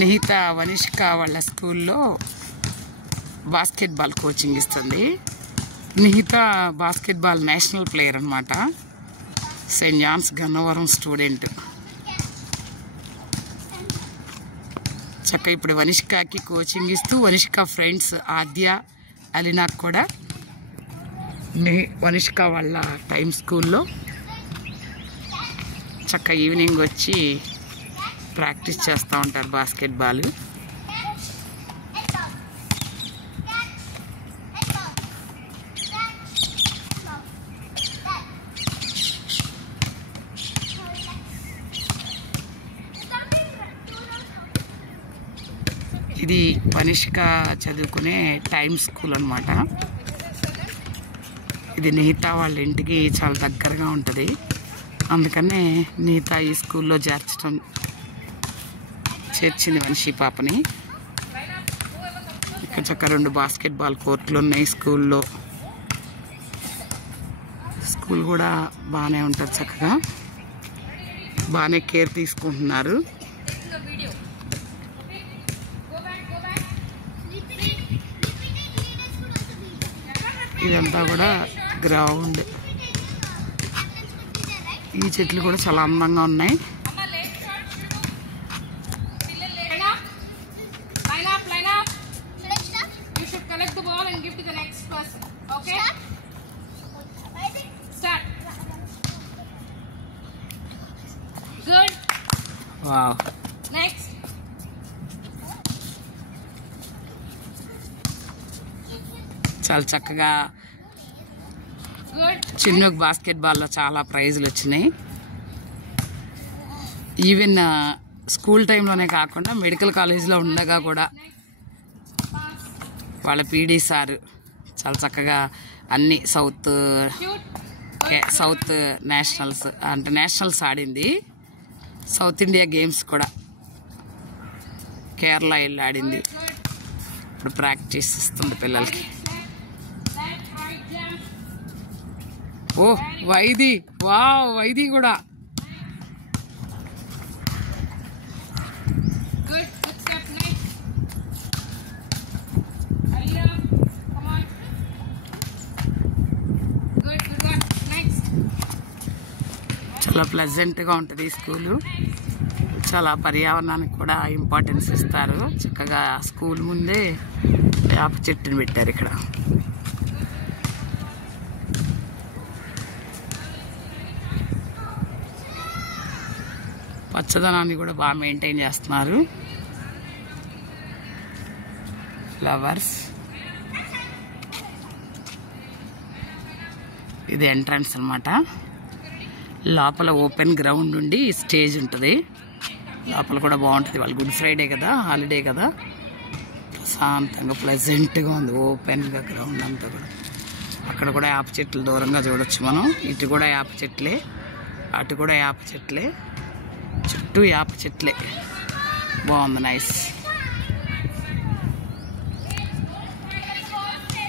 నిహిత వనిష్క వాళ్ళ స్కూల్లో basketball coaching ఇస్తుంది. నిహిత బాస్కెట్బాల్ నేషనల్ ప్లేయర్ అనమాట. Saint John's Gannavaram student. చక్క ఇప్పుడు వనిష్కకి కోచింగ్ ఇస్తూ వనిష్క ఫ్రెండ్స్ ఆద్య అలినాకు కూడా వనిష్క వాళ్ళ టైమ్ స్కూల్లో చక్క ఈవినింగ్ వచ్చి ప్రాక్టీస్ చేస్తూ ఉంటారు బాస్కెట్బాల్. ఇది వనిష్క చదువుకునే టైమ్ స్కూల్ అనమాట. ఇది నిహిత వాళ్ళ ఇంటికి చాలా దగ్గరగా ఉంటుంది. అందుకనే నిహిత ఈ స్కూల్లో చేర్చింది వనిషి పాపని. ఇక్కడ చక్క 2 బాస్కెట్బాల్ కోర్టులు ఉన్నాయి స్కూల్లో. స్కూల్ కూడా బాగానే ఉంటుంది, చక్కగా బాగానే కేర్ తీసుకుంటున్నారు. ఇదంతా కూడా గ్రౌండ్. ఈ చెట్లు కూడా చాలా అందంగా ఉన్నాయి. వావ్. చాలా చక్కగా చిన్నోక్ బాస్కెట్బాల్లో చాలా ప్రైజులు వచ్చినాయి. ఈవెన్ స్కూల్ టైంలోనే కాకుండా మెడికల్ కాలేజ్లో ఉండగా కూడా వాళ్ళ పీడీ సార్ చాలా చక్కగా అన్ని సౌత్ నేషనల్స్ అంటే నేషనల్స్ ఆడింది. సౌత్ ఇండియా గేమ్స్ కూడా కేరళ వెళ్ళి ఆడింది. ఇప్పుడు ప్రాక్టీస్ ఇస్తుంది పిల్లలకి. ఓ వైది, వావ్ వైది కూడా. చాలా ప్లెజెంట్గా ఉంటుంది ఈ స్కూలు. చాలా పర్యావరణానికి కూడా ఇంపార్టెన్స్ ఇస్తారు. చక్కగా స్కూల్ ముందే వేప చెట్టుని పెట్టారు ఇక్కడ. పచ్చదనాన్ని కూడా బాగా మెయింటైన్ చేస్తున్నారు. ఫ్లవర్స్. ఇది ఎంట్రన్స్ అన్నమాట. లోపల ఓపెన్ గ్రౌండ్ ఉండి స్టేజ్ ఉంటుంది. లోపల కూడా బాగుంటుంది. వాళ్ళు గుడ్ ఫ్రైడే కదా, హాలిడే కదా, ప్రశాంతంగా ప్లెజెంట్గా ఉంది. ఓపెన్గా గ్రౌండ్ అంతా కూడా. అక్కడ కూడా వేప చెట్లు దూరంగా చూడొచ్చు మనం. ఇటు కూడా వేప చెట్లే, అటు కూడా వేప చెట్లే, చుట్టూ వేప చెట్లే. బాగుంది, నైస్.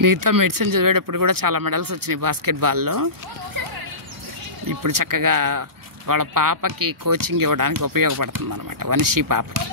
మిగతా మెడిసిన్ చదివేటప్పుడు కూడా చాలా మెడల్స్ వచ్చినాయి బాస్కెట్బాల్లో. ఇప్పుడు చక్కగా వాళ్ళ పాపకి కోచింగ్ ఇవ్వడానికి ఉపయోగపడుతుంది అనమాట, వనిషి పాపకి.